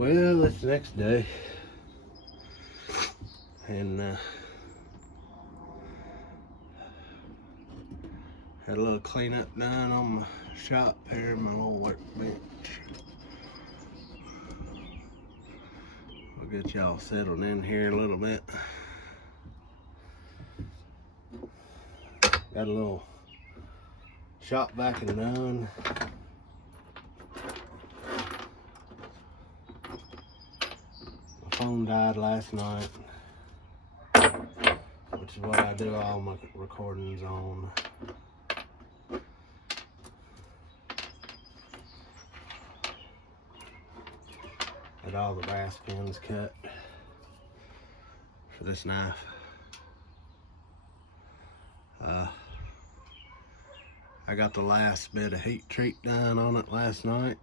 Well, it's the next day, and had a little cleanup done on my shop here, my little workbench. I'll get y'all settled in here a little bit. Got a little shop vac done. My phone died last night, which is what I do all my recordings on. Had all the brass pins cut for this knife. I got the last bit of heat treat done on it last night.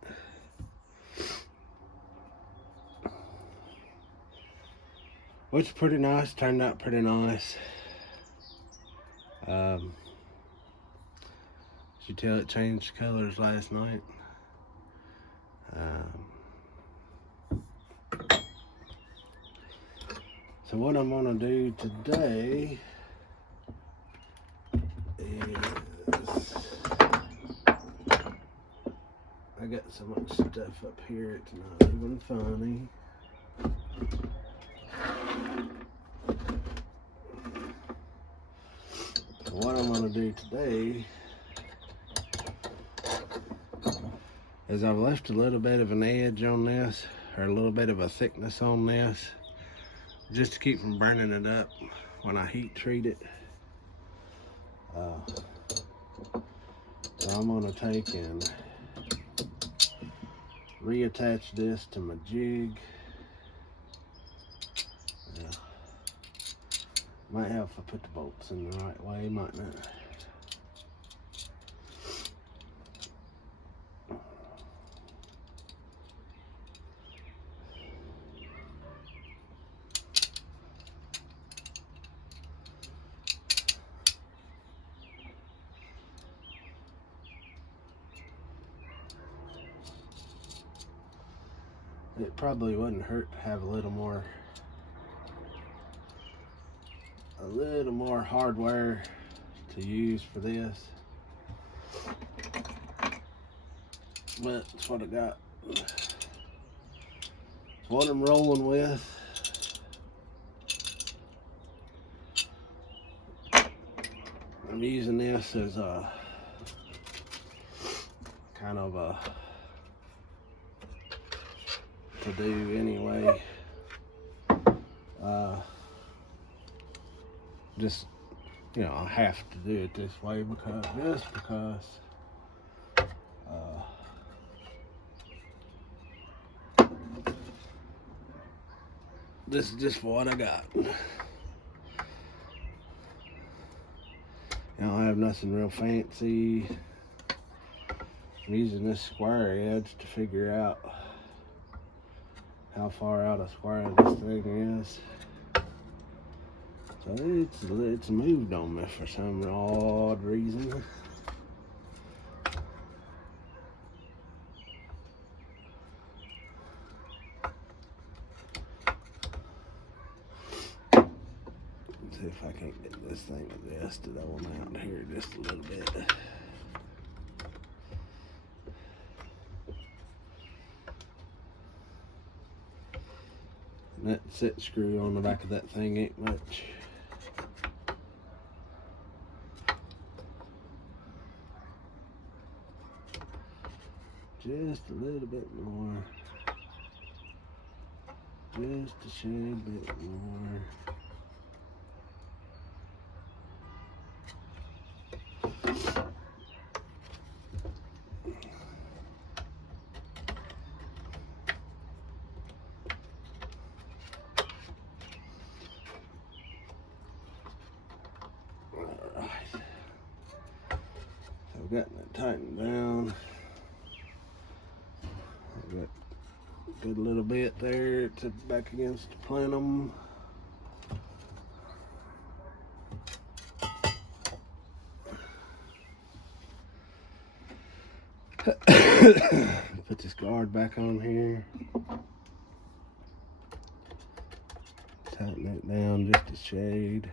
Which is pretty nice, turned out pretty nice. You tell it changed colors last night. So what I'm gonna do today is I got so much stuff up here, it's not even funny. So what I'm gonna do today is I've left a little bit of an edge on this, or a little bit of a thickness on this, just to keep from burning it up when I heat treat it. So I'm gonna take and reattach this to my jig. Might help if I put the bolts in the right way, might not. It probably wouldn't hurt to have a little more hardware to use for this, but it's what I got. It's what I'm rolling with. I'm using this as a kind of a to do anyway. Just, you know, I have to do it this way because this is just what I got. You know, I have nothing real fancy. I'm using this square edge to figure out how far out a square this thing is. So it's moved on me for some odd reason. Let's see if I can't get this thing adjusted on out here just a little bit. And that set screw on the back of that thing ain't much. Just a little bit more. Just a shade bit more. Alright. So I've gotten it tightened down. I've got a good little bit there to back against the plenum. Put this guard back on here. Tighten it down just a shade.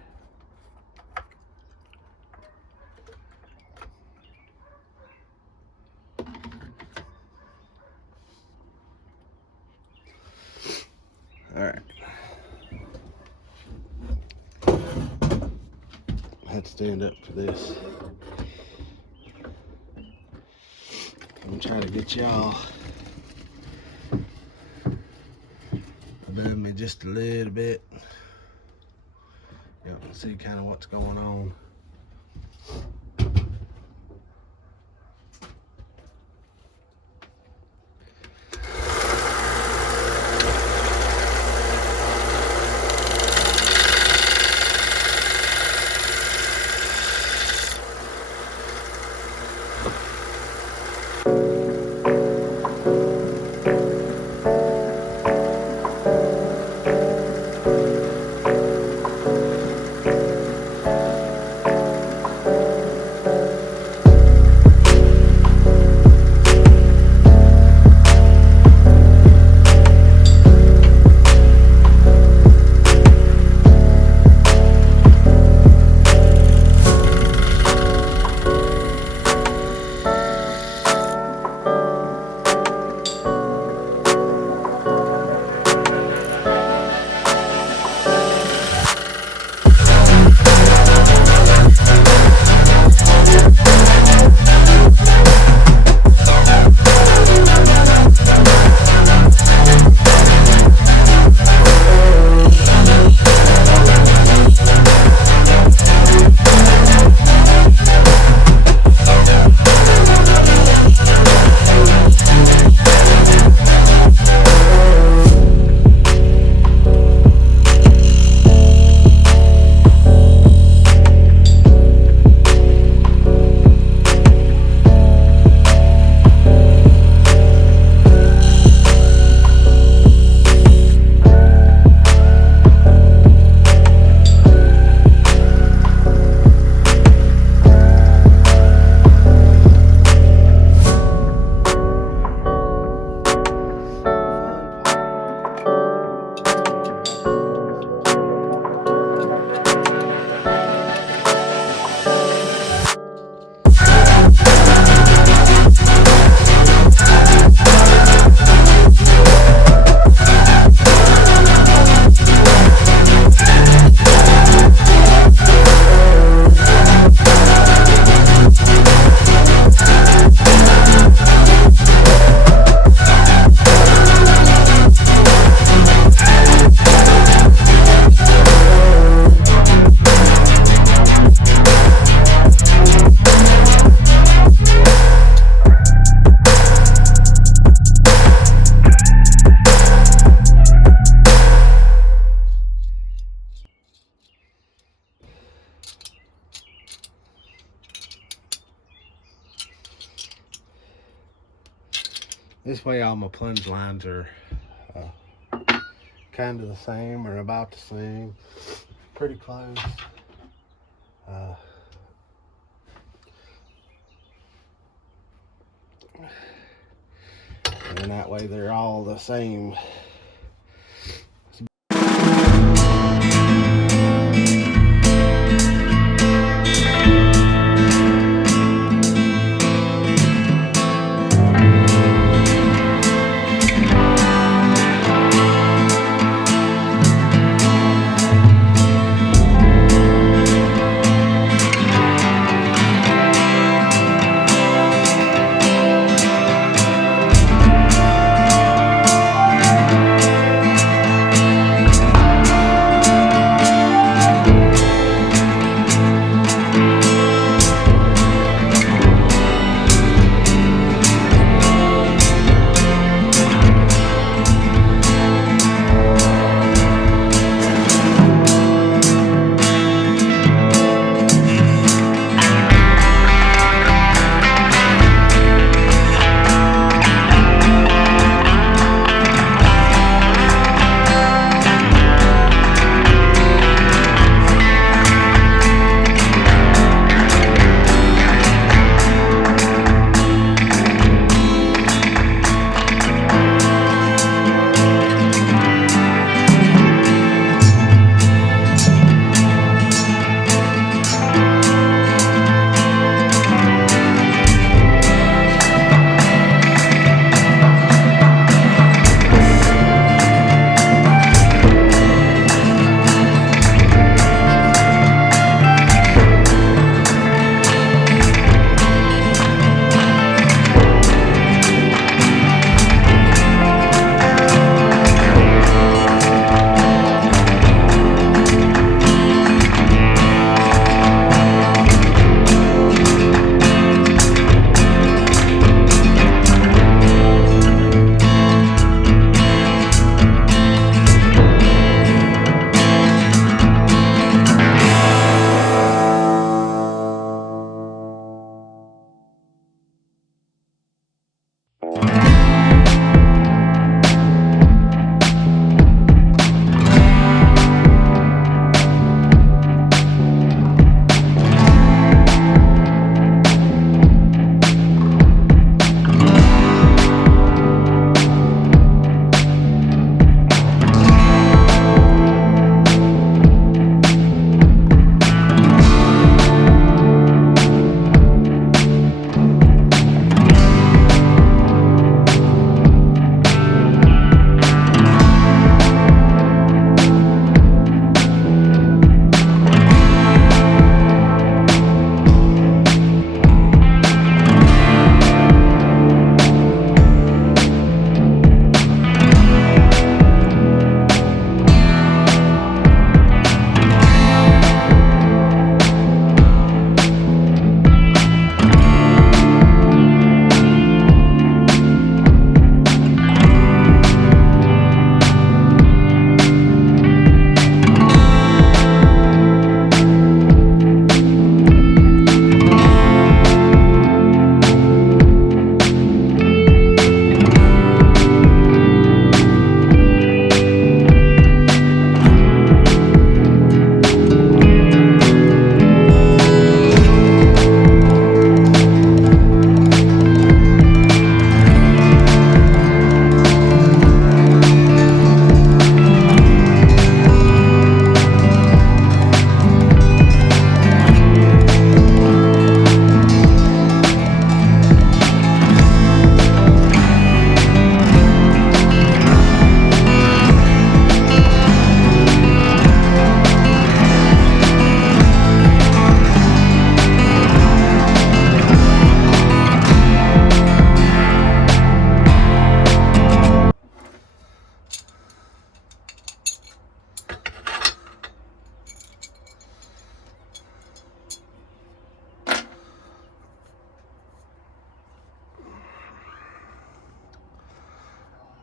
Alright. I had to stand up for this. I'm gonna try to get y'all above me just a little bit. Y'all can see kind of what's going on. This way all my plunge lines are kind of the same or about the same, pretty close. And that way they're all the same.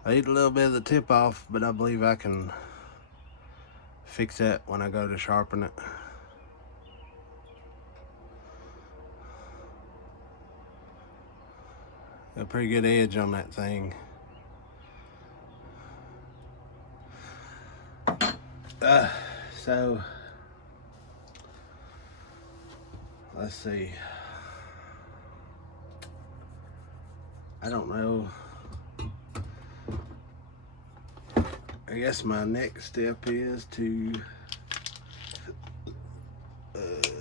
I eat a little bit of the tip off, but I believe I can fix that when I go to sharpen it. A pretty good edge on that thing. So let's see. I don't know. I guess my next step is to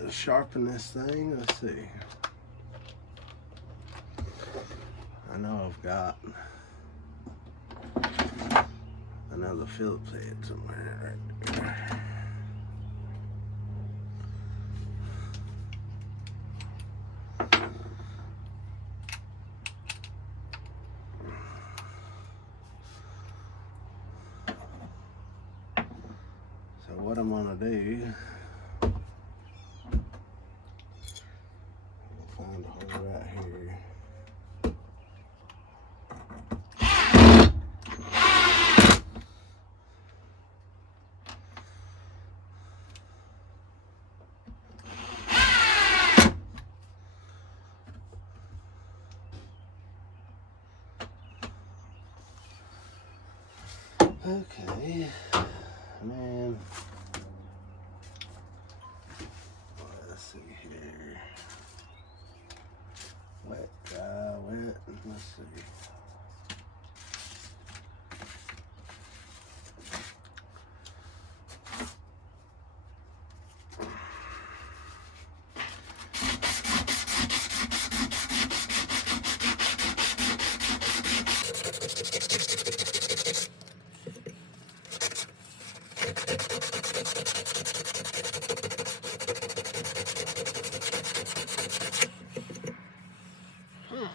sharpen this thing. Let's see. I know I've got another Phillips head somewhere right there. So what I'm gonna do, I'll find a hole right here. Okay, man. Let's see here. Wet, dry, wet. Let's see.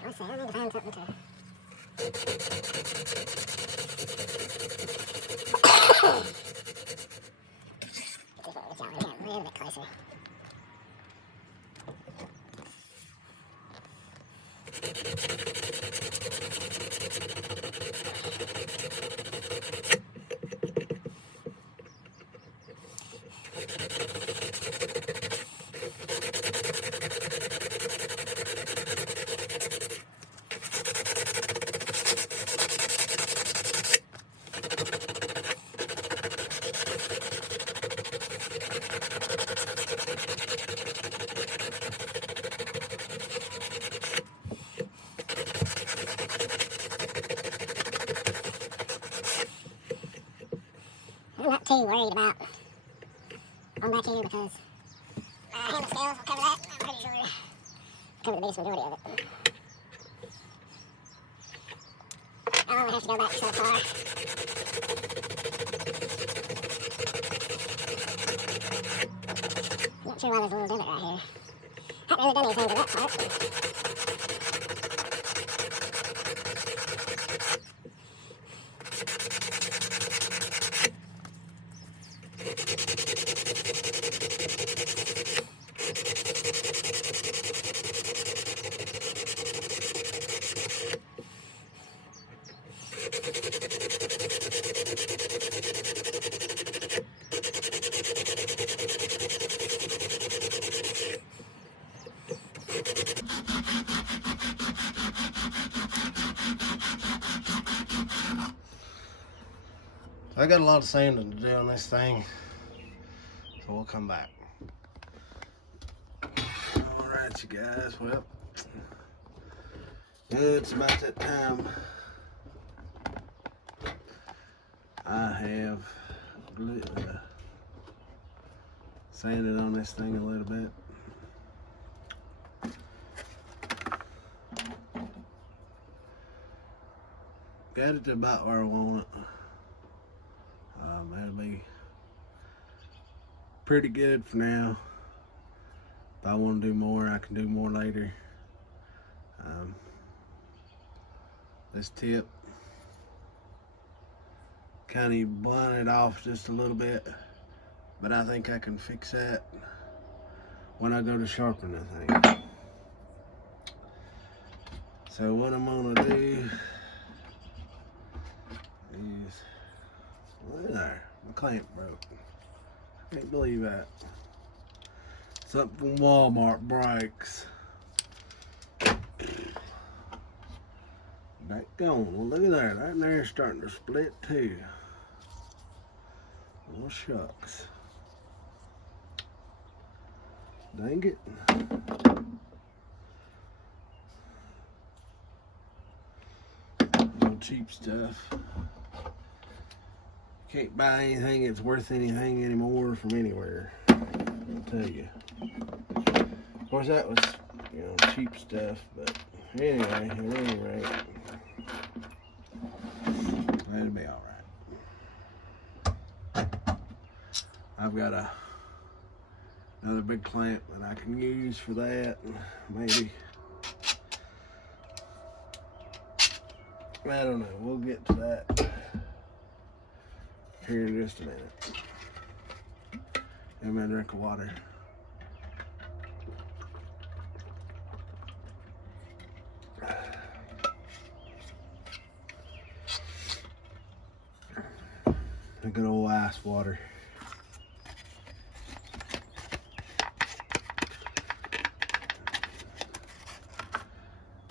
Let's see, I need to find something to... Let's get a little bit closer. I'm not too worried about on back here because handle scales will cover that. I'm pretty sure cover the biggest majority of it. I'll only have to go back so far. I'm not sure why there's a little divot right here. Haven't really done anything to that part. I got a lot of sanding to do on this thing, so we'll come back. All right, you guys. Well, it's about that time. I have sanded on this thing a little bit. Got it to about where I want it. That'll be pretty good for now. If I want to do more, I can do more later. This tip kind of blunted off just a little bit, but I think I can fix that when I go to sharpen the thing. So what I'm gonna do Look there, my clamp broke. Can't believe that. Something from Walmart breaks. That gone. Well, look at that. That there's starting to split too. Oh shucks. Dang it. No cheap stuff. Can't buy anything that's worth anything anymore from anywhere. I'll tell you. Of course, that was, cheap stuff, but anyway, at any rate, it'll be all right. I've got another big clamp that I can use for that. Maybe. I don't know. We'll get to that here in just a minute. Give me a drink of water. A good old ice water.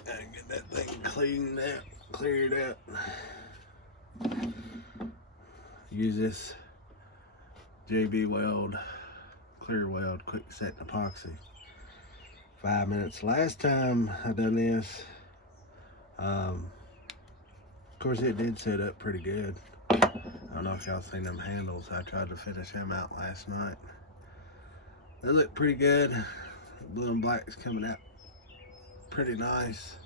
Gotta get that thing cleared out. Use this JB Weld, clear weld, quick set epoxy. 5 minutes. Last time I done this, of course it did set up pretty good. I don't know if y'all seen them handles. I tried to finish them out last night. They look pretty good. Blue and black's coming out pretty nice.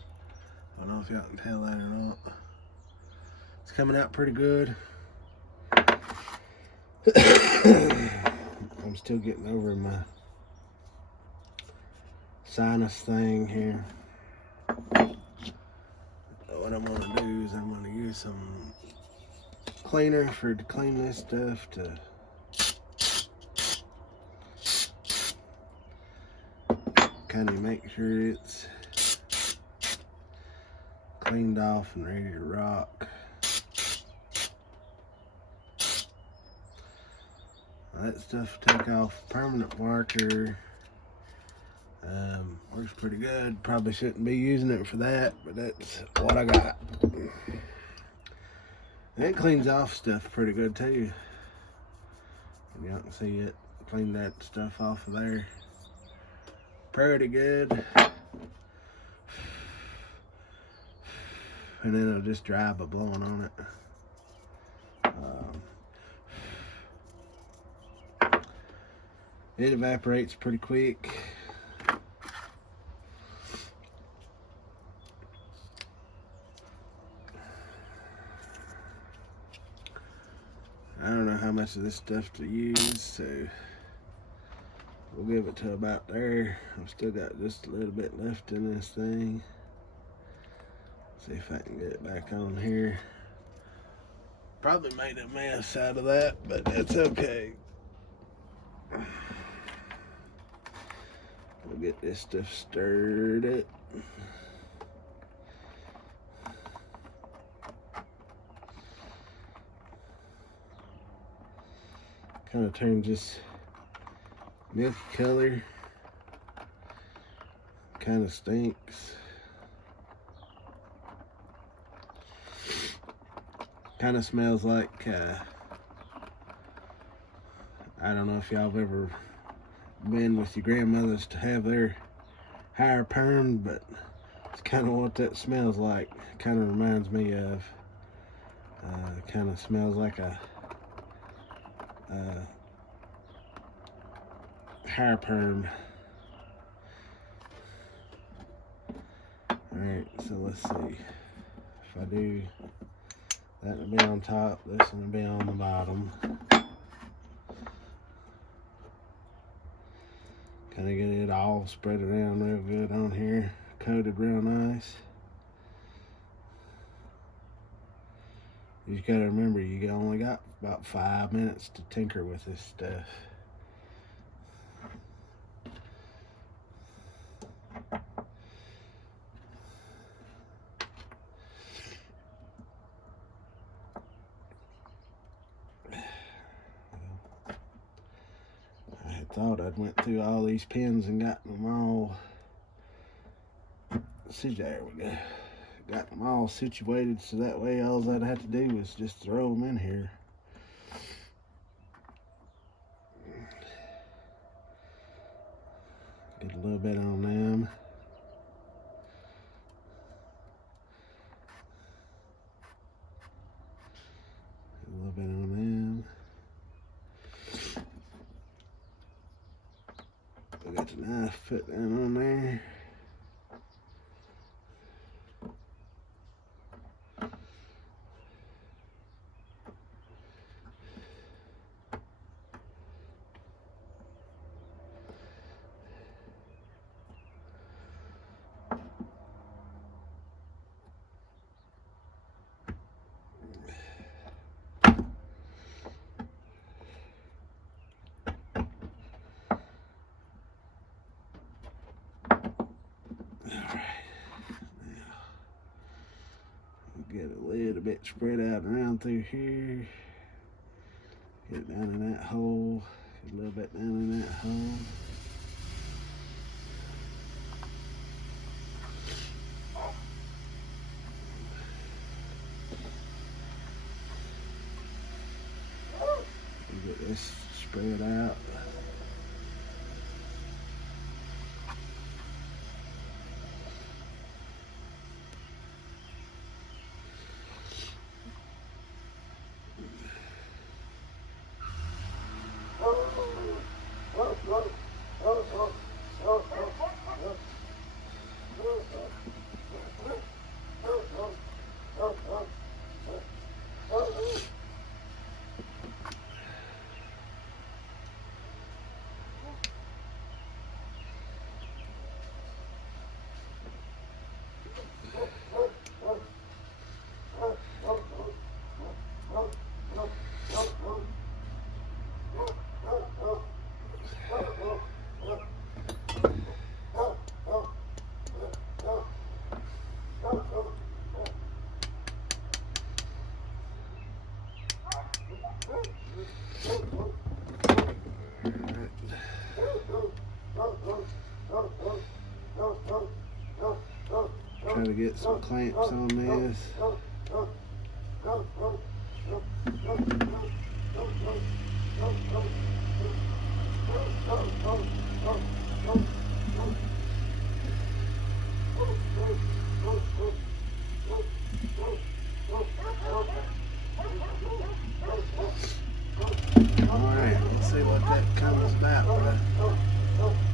I don't know if y'all can tell that or not. It's coming out pretty good. I'm still getting over my sinus thing here. What I'm going to do is I'm going to use some cleaner to clean this stuff to kind of make sure it's cleaned off and ready to rock. That stuff take off permanent marker. Works pretty good. Probably shouldn't be using it for that, but that's what I got. And it cleans off stuff pretty good too. And y'all can see it. Clean that stuff off of there pretty good. And then it'll just dry by blowing on it. It evaporates pretty quick. I don't know how much of this stuff to use, so we'll give it to about there. I've still got just a little bit left in this thing. See if I can get it back on here. Probably made a mess out of that, but that's okay. We'll get this stuff stirred up. Kind of turns this milky color. Kind of stinks. Kind of smells like, I don't know if y'all have ever been with your grandmothers to have their hair permed, but it's kind of what that smells like. Kind of reminds me of, kind of smells like a hair perm. Alright, so let's see. If I do, that will be on top, this one will be on the bottom. Kind of get it all spread around real good on here, coated real nice. You just gotta remember, you only got about 5 minutes to tinker with this stuff. thought I'd went through all these pins and got them all. See, there we go. Got them all situated so that way all I'd have to do was just throw them in here. Get a little bit on them. A little bit on them. I got the knife, put that on there. Get a little bit spread out around through here. Get it down in that hole. Get a little bit down in that hole. Get this spread out. Try to get some clamps on this. All right, let's see what that comes back with.